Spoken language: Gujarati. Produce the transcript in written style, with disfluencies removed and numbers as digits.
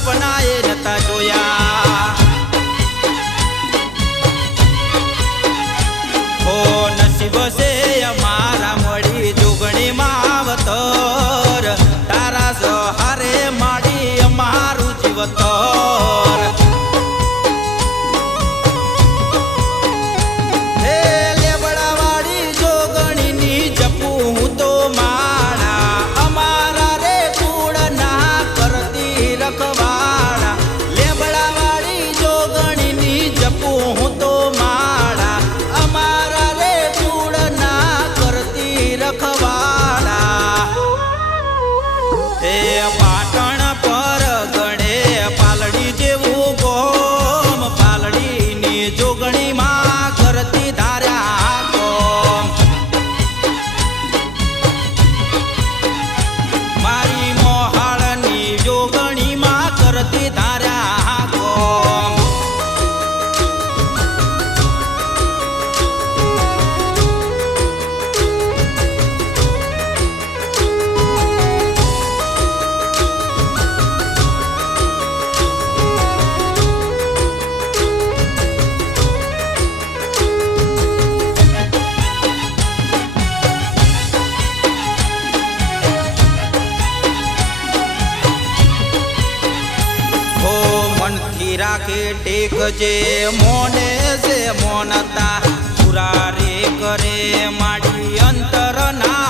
સપના એ નતા જોયા હો નસીબ છે અમારા મળી જોગણી માવતર તારા સહારે માડી અમારું જીવતર હે લેબડાવાળી જોગણીની જપું હું તો માળા અમારા રે કુળ ના કરતી રખવાડા લેબડાવાળી જોગણીની જપું હું તો માળા અમારા રે કુળ ના કરતી રખવાડા હે પાટણ પર ગણે પાલડી જેવું ગોમ પાલડીની જોગણીમાં કરતી ધાર્યા કોમ મારી મોહાળની જોગણીમાં કરતી ધાર્યા કોમ હો મનથી રાખે ટેક જે મોને છે મોનતા પુરા રે કરે માડી અંતર ના